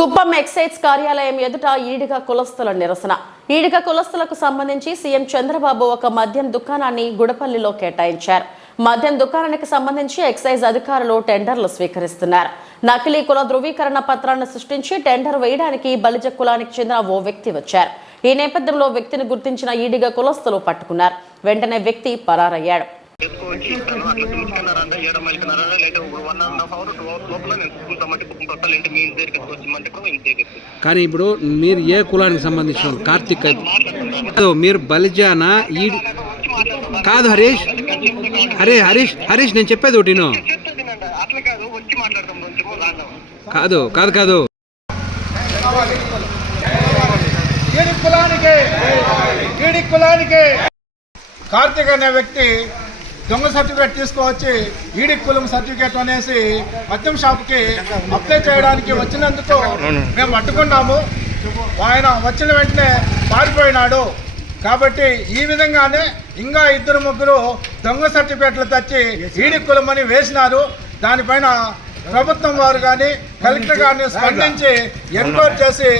Kuppam excise కార్యాలయం ఎదుట ఈడిగ కులస్తుల నిరసన. ఈడిగ కులస్తులకు సంబంధించి సీఎం చంద్రబాబు ఒక మద్యం దుకాణాన్ని గుడపల్లిలో కేటాయించారు. మద్యం దుకాణానికి సంబంధించి ఎక్సైజ్ అధికారులు టెండర్లు స్వీకరిస్తున్నారు. నకిలీ కుల ధృవీకరణ పత్రాన్ని సృష్టించి టెండర్ వేయడానికి బలిజ కులానికి చెందిన ఓ వ్యక్తి వచ్చారు. ఈ నేపథ్యంలో వ్యక్తిని గుర్తించిన ఈడిగ కులస్తులు పట్టుకున్నారు. వెంటనే వ్యక్తి పరారయ్యాడు. కానీ ఇప్పుడు మీరు ఏ కులానికి సంబంధించిన కార్తిక్ మీరు బలిజానా కాదు హరీష్ హరీష్ హరీష్ నేను చెప్పేది ఒకటి కాదు కాదు కాదు కార్తిక్ అనే వ్యక్తి దొంగ సర్టిఫికేట్ తీసుకువచ్చి ఈడి కులం సర్టిఫికేట్ అనేసి మద్యం షాప్కి అప్లై చేయడానికి వచ్చినందుకు మేము అడ్డుకున్నాము. ఆయన వచ్చిన వెంటనే పారిపోయినాడు. కాబట్టి ఈ విధంగానే ఇంకా ఇద్దరు ముగ్గురు దొంగ సర్టిఫికేట్లు తెచ్చి ఈడి కులం అని వేసినారు. దానిపైన ప్రభుత్వం వారు కానీ కలెక్టర్ గారిని స్పందించి ఎంక్వైరీ చేసి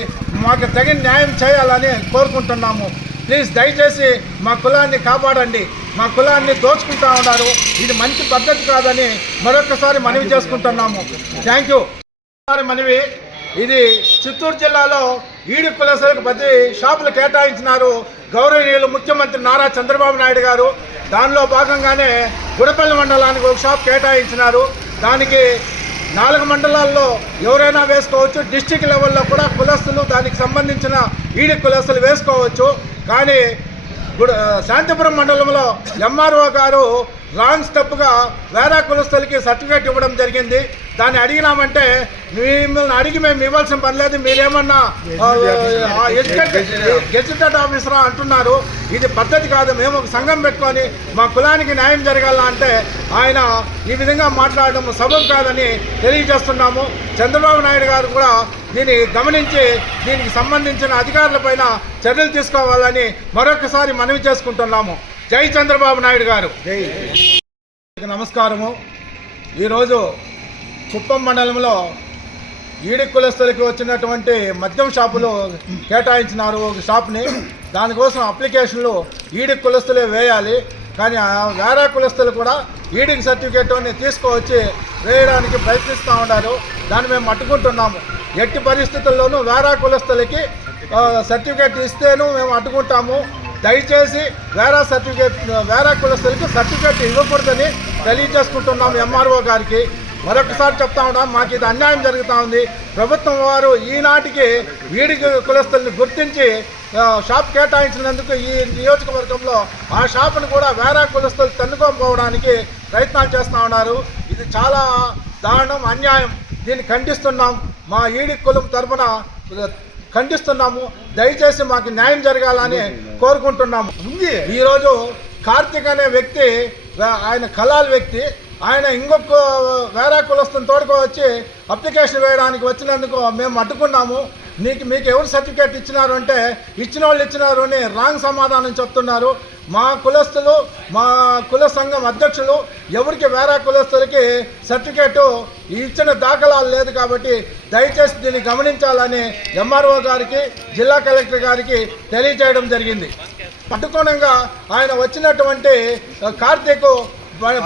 మాకు తగిన న్యాయం చేయాలని కోరుకుంటున్నాము. ప్లీజ్ దయచేసి మా కులాన్ని కాపాడండి. మా కులాన్ని దోచుకుంటా ఉన్నారు. ఇది మంచి పద్ధతి కాదని మరొకసారి మనవి చేసుకుంటున్నాము. Thank you. మనవి ఇది చిత్తూరు జిల్లాలో ఈడి కులస్తులకు 10 షాపులు కేటాయించినారు గౌరవనీయులు ముఖ్యమంత్రి నారా చంద్రబాబు నాయుడు గారు. దానిలో భాగంగానే గుడపల్లి మండలానికి ఒక షాప్ కేటాయించినారు. దానికి 4 మండలాల్లో ఎవరైనా వేసుకోవచ్చు. డిస్టిక్ లెవెల్లో కూడా కులస్తులు దానికి సంబంధించిన ఈడి కులస్తులు వేసుకోవచ్చు. కానీ శాంతిపురం మండలంలో ఎంఆర్ఓ గారు రాంగ్ స్టెప్గా వేరే కులస్తులకి సర్టిఫికేట్ ఇవ్వడం జరిగింది. దాన్ని అడిగినామంటే మిమ్మల్ని అడిగి మేము ఇవ్వాల్సిన పని లేదు, మీరేమన్నా గెజిటెడ్ ఆఫీసరా అంటున్నారు. ఇది పద్ధతి కాదు. మేము ఒక సంఘం పెట్టుకొని మా కులానికి న్యాయం జరగాలంటే ఆయన ఈ విధంగా మాట్లాడడం సబబు కాదని తెలియజేస్తున్నాము. చంద్రబాబు నాయుడు గారు కూడా దీన్ని గమనించి దీనికి సంబంధించిన అధికారులపైన చర్యలు తీసుకోవాలని మరొకసారి మనవి చేసుకుంటున్నాము. జై చంద్రబాబు నాయుడు గారు. నమస్కారము. ఈరోజు కుప్పం మండలంలో ఈడి కులస్తులకి వచ్చినటువంటి మద్యం షాపులు కేటాయించినారు ఒక షాప్ని. దానికోసం అప్లికేషన్లు ఈడి కులస్తులే వేయాలి. కానీ వేరే కులస్తులు కూడా ఈడికి సర్టిఫికేట్ అని తీసుకువచ్చి వేయడానికి ప్రయత్నిస్తూ ఉన్నారు. దాన్ని మేము అడ్డుకుంటున్నాము. ఎట్టి పరిస్థితుల్లోనూ వేరే కులస్తులకి సర్టిఫికేట్ ఇస్తేనూ మేము అడ్డుకుంటాము. దయచేసి వేరే కులస్తులకి సర్టిఫికేట్ ఇవ్వకూడదని తెలియజేసుకుంటున్నాము ఎంఆర్ఓ గారికి. మరొకసారి చెప్తా ఉన్నాం, మాకు ఇది అన్యాయం జరుగుతూ ఉంది. ప్రభుత్వం వారు ఈనాటికి వీడి కులస్తుల్ని గుర్తించి షాప్ కేటాయించినందుకు ఈ నియోజకవర్గంలో ఆ షాపును కూడా వేరే కులస్తులు తన్నుకోకపోవడానికి ప్రయత్నాలు చేస్తూ ఉన్నారు. ఇది చాలా దారుణం, అన్యాయం. దీన్ని ఖండిస్తున్నాం. మా ఈడి కులం తరఫున ఖండిస్తున్నాము. దయచేసి మాకు న్యాయం జరగాలని కోరుకుంటున్నాము. ఈరోజు కార్తిక్ అనే వ్యక్తి, ఆయన కలాల్ వ్యక్తి, ఆయన ఇంకొక వేరే కులస్తుని తోడుకోవచ్చి అప్లికేషన్ వేయడానికి వచ్చినందుకు మేము అడ్డుకున్నాము. మీకు ఎవరు సర్టిఫికేట్ ఇచ్చినారు అంటే ఇచ్చిన వాళ్ళు ఇచ్చినారు అని రాంగ్ సమాధానం చెప్తున్నారు. మా కులస్తులు, మా కుల సంఘం అధ్యక్షులు ఎవరికి వేరే కులస్తులకి సర్టిఫికేటు ఇచ్చిన దాఖలాలు లేదు. కాబట్టి దయచేసి దీన్ని గమనించాలని ఎంఆర్ఓ గారికి, జిల్లా కలెక్టర్ గారికి తెలియజేయడం జరిగింది. అడ్డుకోణంగా ఆయన వచ్చినటువంటి కార్తీక్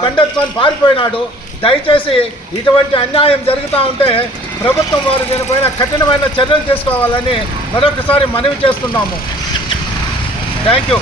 బండెత్తుకొని పారిపోయినాడు. దయచేసి ఇటువంటి అన్యాయం జరుగుతూ ఉంటే ప్రభుత్వం వారు దీనిపైన కఠినమైన చర్యలు తీసుకోవాలని మరొకసారి మనవి చేస్తున్నాము. Thank you.